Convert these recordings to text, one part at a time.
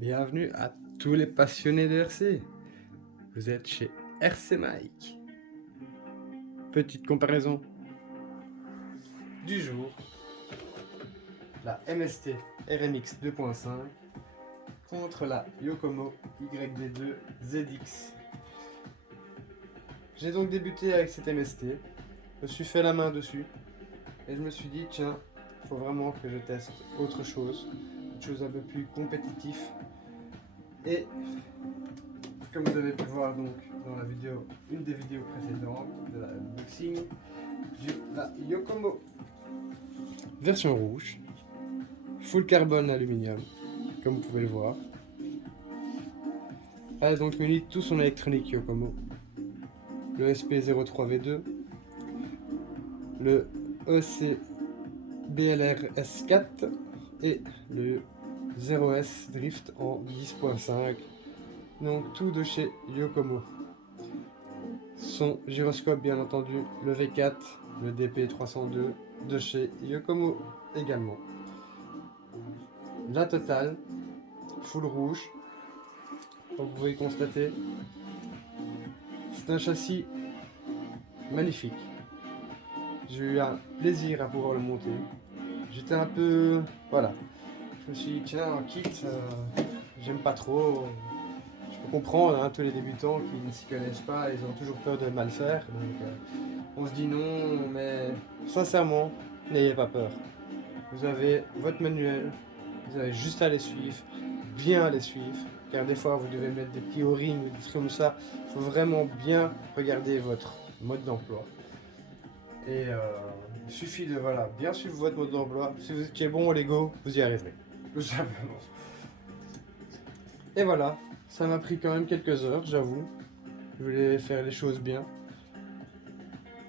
Bienvenue à tous les passionnés de RC. Vous êtes chez RC Mike. Petite comparaison du jour. La MST RMX 2.5 contre la Yokomo YD2 ZX. J'ai donc débuté avec cette MST. Je me suis fait la main dessus. Et je me suis dit, tiens, il faut vraiment que je teste autre chose. Une chose un peu plus compétitif. Et comme vous avez pu voir donc dans la vidéo, une des vidéos précédentes de la unboxing de la Yokomo version rouge, full carbone aluminium, comme vous pouvez le voir. Elle a donc muni tout son électronique Yokomo, le SP03V2, le EC BLR S4 et le 0S Drift en 10.5. Donc tout de chez Yokomo. Son gyroscope bien entendu, le V4, le DP302 de chez Yokomo également. La totale, full rouge, comme vous pouvez constater, c'est un châssis magnifique. J'ai eu un plaisir à pouvoir le monter. J'étais un peu, voilà, je me suis dit tiens, un kit, j'aime pas trop. Je peux comprendre, hein, tous les débutants qui ne s'y connaissent pas, ils ont toujours peur de mal faire. Donc on se dit non, mais sincèrement, n'ayez pas peur. Vous avez votre manuel, vous avez juste à les suivre, bien les suivre, car des fois vous devez mettre des petits o-rings ou des trucs comme ça. Il faut vraiment bien regarder votre mode d'emploi. Et il suffit de bien suivre votre mode d'emploi. Si vous étiez bon au Lego, vous y arriverez. Tout simplement. Et voilà, ça m'a pris quand même quelques heures, j'avoue. Je voulais faire les choses bien.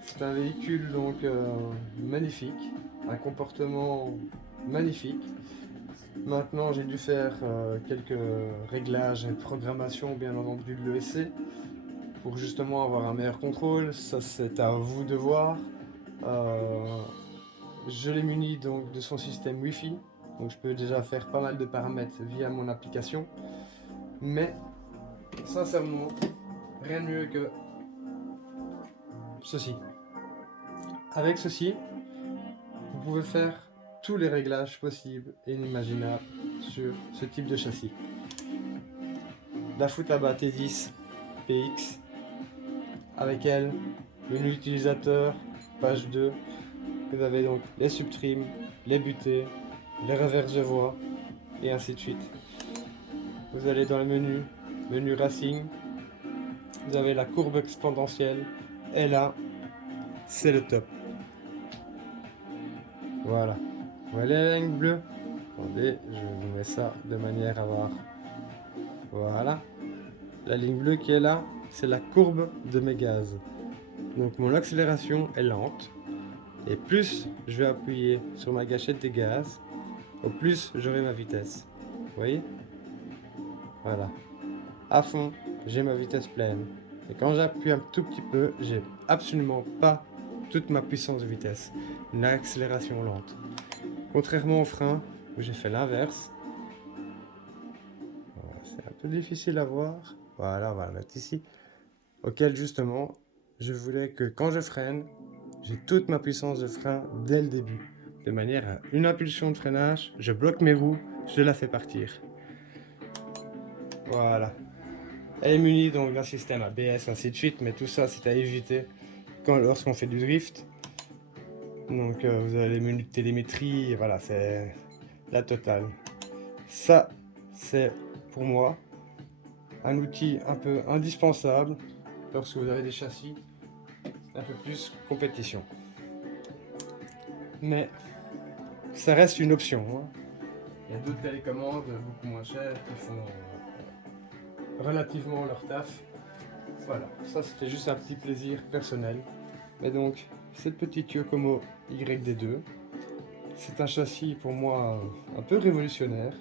C'est un véhicule donc magnifique, un comportement magnifique. Maintenant j'ai dû faire quelques réglages et programmation bien entendu de l'ESC pour justement avoir un meilleur contrôle. Ça c'est à vous de voir. Je l'ai muni donc de son système Wi-Fi, donc je peux déjà faire pas mal de paramètres via mon application. Mais sincèrement, rien de mieux que ceci. Avec ceci, vous pouvez faire tous les réglages possibles et inimaginables sur ce type de châssis. La Futaba T10 PX, avec elle, menu utilisateur, page 2, vous avez donc les subtrims, les butées, les reverses de voix, et ainsi de suite. Vous allez dans le menu Racing, vous avez la courbe exponentielle, et là, c'est le top. Voilà. Vous voyez la ligne bleue? Attendez, je vous mets ça de manière à voir. Voilà. La ligne bleue qui est là, c'est la courbe de mes gaz. Donc mon accélération est lente. Et plus je vais appuyer sur ma gâchette des gaz, au plus j'aurai ma vitesse. Vous voyez? Voilà. À fond, j'ai ma vitesse pleine. Et quand j'appuie un tout petit peu, j'ai absolument pas toute ma puissance de vitesse. Une accélération lente. Contrairement au frein, où j'ai fait l'inverse. Voilà, c'est un peu difficile à voir. Voilà, on va la mettre ici. Auquel justement, je voulais que quand je freine, j'ai toute ma puissance de frein dès le début. De manière à une impulsion de freinage, je bloque mes roues, je la fais partir. Voilà. Elle est munie donc d'un système ABS, ainsi de suite, mais tout ça c'est à éviter lorsqu'on fait du drift. Donc vous avez les menus de télémétrie, et voilà, c'est la totale. Ça, c'est pour moi un outil un peu indispensable lorsque vous avez des châssis un peu plus compétition. Mais ça reste une option, hein. Il y a d'autres télécommandes beaucoup moins chères qui font relativement leur taf. Voilà, ça c'était juste un petit plaisir personnel. Mais donc, cette petite Yokomo YD2, c'est un châssis pour moi un peu révolutionnaire.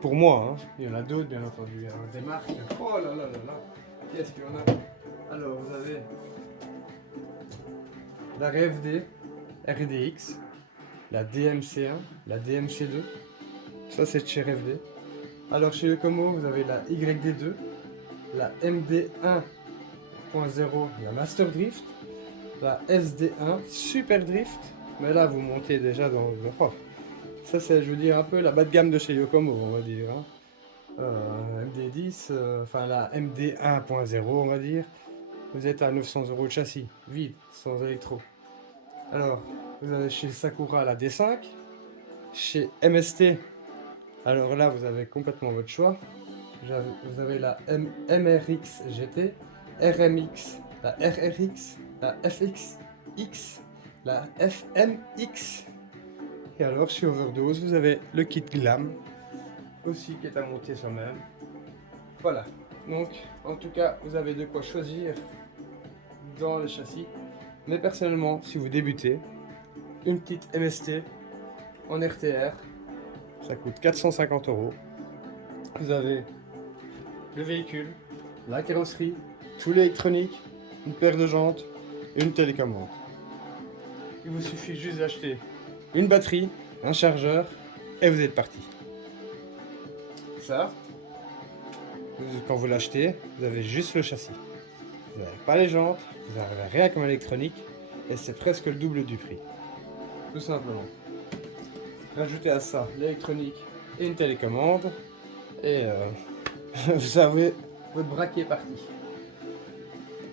Pour moi, hein. Il y en a d'autres bien entendu, hein. Des marques. Oh là là là là, qu'est-ce qu'il y en a? Alors vous avez la RFD, RDX, la DMC1, la DMC2, ça c'est de chez RFD. Alors chez Yokomo, vous avez la YD2, la MD 1.0, la Master Drift, la SD1 Super Drift, mais là vous montez déjà dans le... Oh, ça c'est, je veux dire, un peu la bas de gamme de chez Yokomo, on va dire. Hein. MD10, enfin la MD 1.0, on va dire, vous êtes à 900 € de châssis, vide, sans électro. Alors, vous avez chez Sakura la D5, chez MST, alors là vous avez complètement votre choix. Vous avez la MRX GT, RMX, la RRX, la FXX, la FMX. Et alors chez Overdose, vous avez le kit Glam, aussi qui est à monter soi-même. Voilà, donc en tout cas, vous avez de quoi choisir dans le châssis. Mais personnellement, si vous débutez, une petite MST en RTR, ça coûte 450 €. Vous avez le véhicule, la carrosserie, tout l'électronique, une paire de jantes, une télécommande. Il vous suffit juste d'acheter une batterie, un chargeur et vous êtes parti. Ça, quand vous l'achetez, vous avez juste le châssis. Vous n'avez pas les jantes, vous n'avez rien comme électronique et c'est presque le double du prix. Tout simplement. Rajoutez à ça l'électronique et une télécommande et vous avez votre braquet est parti.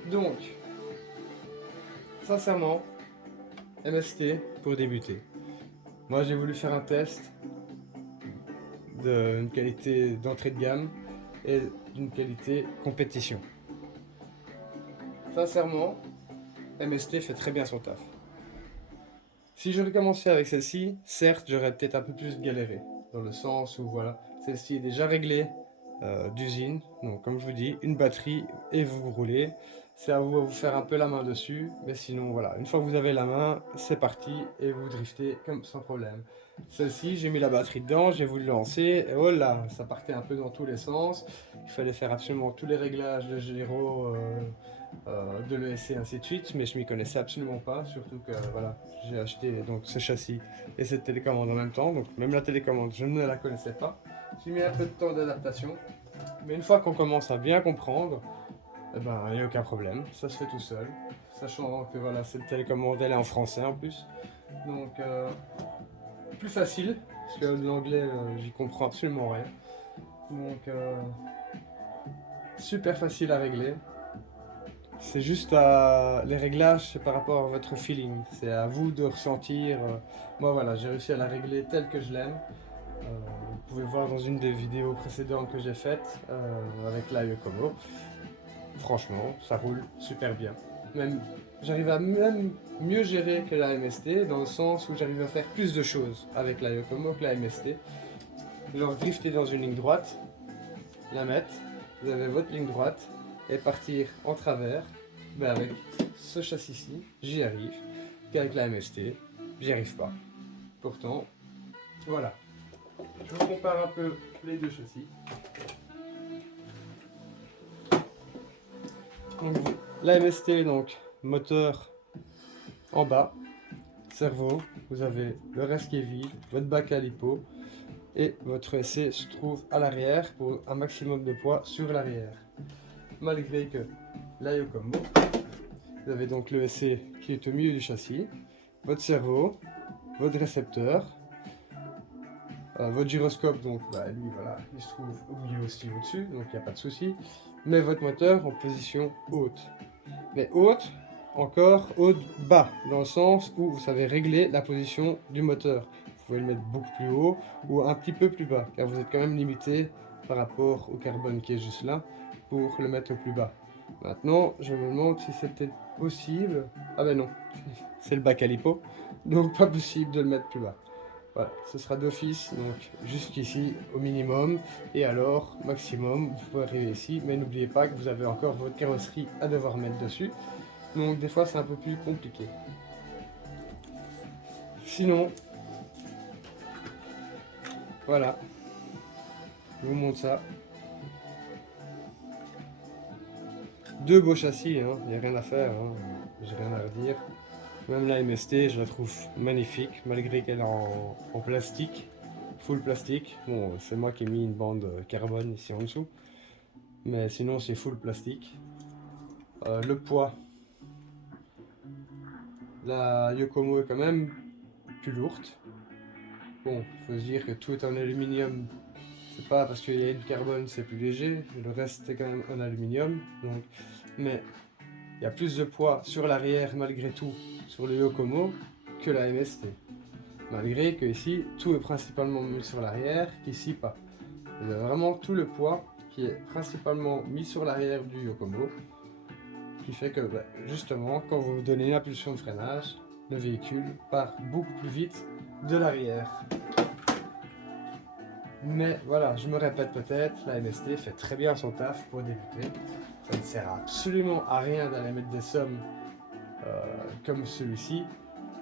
Donc, sincèrement, MST pour débuter. Moi j'ai voulu faire un test d'une qualité d'entrée de gamme et d'une qualité compétition. Sincèrement, MST fait très bien son taf. Si j'aurais commencé avec celle-ci, certes j'aurais peut-être un peu plus galéré, dans le sens où voilà, celle-ci est déjà réglée d'usine, donc comme je vous dis, une batterie et vous roulez. C'est à vous de vous faire un peu la main dessus, mais sinon voilà, une fois que vous avez la main, c'est parti et vous driftez comme sans problème. Celle-ci, j'ai mis la batterie dedans, j'ai voulu lancer, et oh là, ça partait un peu dans tous les sens. Il fallait faire absolument tous les réglages de gyro, de l'ESC, ainsi de suite, mais je m'y connaissais absolument pas, surtout que voilà, j'ai acheté donc ce châssis et cette télécommande en même temps, donc même la télécommande, je ne la connaissais pas. J'ai mis un peu de temps d'adaptation, mais une fois qu'on commence à bien comprendre, eh ben, il n'y a aucun problème, ça se fait tout seul. Sachant que voilà, cette télécommande elle est en français en plus, donc plus facile, parce que l'anglais j'y comprends absolument rien. Donc super facile à régler. C'est juste les réglages, c'est par rapport à votre feeling, c'est à vous de ressentir. Moi voilà, j'ai réussi à la régler telle que je l'aime. Vous pouvez voir dans une des vidéos précédentes que j'ai faites avec la Yokomo. Franchement, ça roule super bien. J'arrive à même mieux gérer que la MST, dans le sens où j'arrive à faire plus de choses avec la Yokomo que la MST. Genre drifter dans une ligne droite, la mettre, vous avez votre ligne droite, et partir en travers. Ben avec ce châssis-ci, j'y arrive. Qu'avec la MST, j'y arrive pas. Pourtant, voilà. Je vous compare un peu les deux châssis. Donc, la MST, donc moteur en bas, cerveau, vous avez le reste qui est vide, votre bac à lipo et votre ESC se trouve à l'arrière pour un maximum de poids sur l'arrière. Malgré que la Yokomo, vous avez donc le ESC qui est au milieu du châssis, votre cerveau, votre récepteur, votre gyroscope, donc bah, lui voilà, il se trouve au milieu aussi au-dessus, donc il n'y a pas de souci, mais votre moteur en position haute. Mais haute, encore haute bas, dans le sens où vous savez régler la position du moteur. Vous pouvez le mettre beaucoup plus haut ou un petit peu plus bas, car vous êtes quand même limité par rapport au carbone qui est juste là, pour le mettre au plus bas. Maintenant, je me demande si c'était possible. Ah ben non, c'est le bac à lipo, donc pas possible de le mettre plus bas. Voilà, ce sera d'office, donc jusqu'ici au minimum, et alors maximum, vous pouvez arriver ici, mais n'oubliez pas que vous avez encore votre carrosserie à devoir mettre dessus, donc des fois c'est un peu plus compliqué. Sinon, voilà, je vous montre ça. Deux beaux châssis, il n'y a rien à faire, j'ai rien à redire. Même la MST, je la trouve magnifique, malgré qu'elle est en plastique. full plastique. Bon, c'est moi qui ai mis une bande carbone ici en dessous. Mais sinon, c'est full plastique. Le poids. La Yokomo est quand même plus lourde. Bon, faut se dire que tout est en aluminium. C'est pas parce qu'il y a du carbone c'est plus léger. Le reste est quand même en aluminium. Donc, mais il y a plus de poids sur l'arrière malgré tout sur le Yokomo que la MST. Malgré que ici tout est principalement mis sur l'arrière, qu'ici pas. Vous avez vraiment tout le poids qui est principalement mis sur l'arrière du Yokomo, qui fait que justement quand vous donnez une impulsion de freinage, le véhicule part beaucoup plus vite de l'arrière. Mais voilà, je me répète peut-être, la MST fait très bien son taf pour débuter. Ça ne sert absolument à rien d'aller mettre des sommes comme celui-ci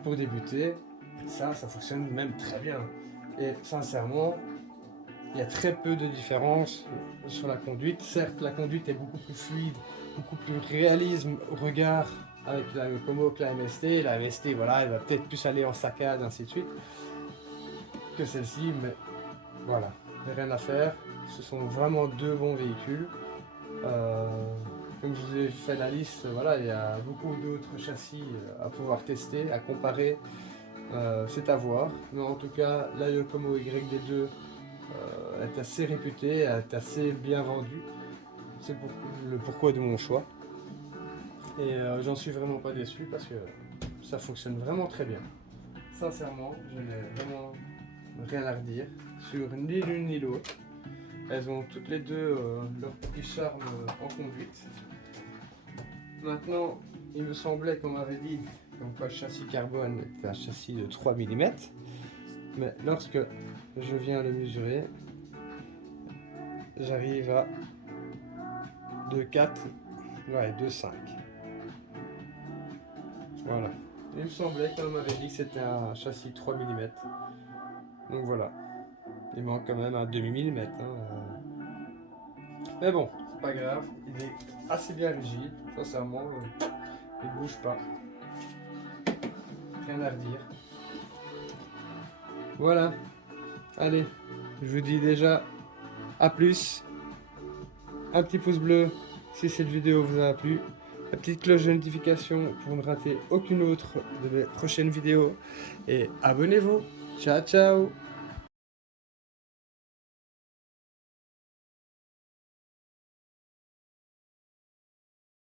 pour débuter. Ça fonctionne même très bien. Et sincèrement, il y a très peu de différence sur la conduite. Certes, la conduite est beaucoup plus fluide, beaucoup plus réalisme au regard avec la Yokomo que la MST. La MST, voilà, elle va peut-être plus aller en saccade, ainsi de suite, que celle-ci, mais voilà, il n'y a rien à faire. Ce sont vraiment deux bons véhicules. Comme je vous ai fait la liste, voilà, il y a beaucoup d'autres châssis à pouvoir tester, à comparer. C'est à voir. Mais en tout cas, la Yokomo YD2 est assez réputée, est assez bien vendue. C'est le pourquoi de mon choix. Et j'en suis vraiment pas déçu parce que ça fonctionne vraiment très bien. Sincèrement, je n'ai vraiment rien à redire sur ni l'une ni l'autre. Elles ont toutes les deux leur petit charme en conduite. Maintenant, il me semblait qu'on m'avait dit que le châssis carbone était un châssis de 3 mm. Mais lorsque je viens le mesurer, j'arrive à 2,4, ouais, 2,5. Voilà. Il me semblait qu'on m'avait dit que c'était un châssis 3 mm. Donc voilà. Il manque quand même un demi-millimètre. Mais bon, c'est pas grave. Il est assez bien rigide. Sincèrement, il bouge pas. Rien à redire. Voilà. Allez, je vous dis déjà à plus. Un petit pouce bleu si cette vidéo vous a plu. La petite cloche de notification pour ne rater aucune autre de mes prochaines vidéos. Et abonnez-vous. Ciao, ciao.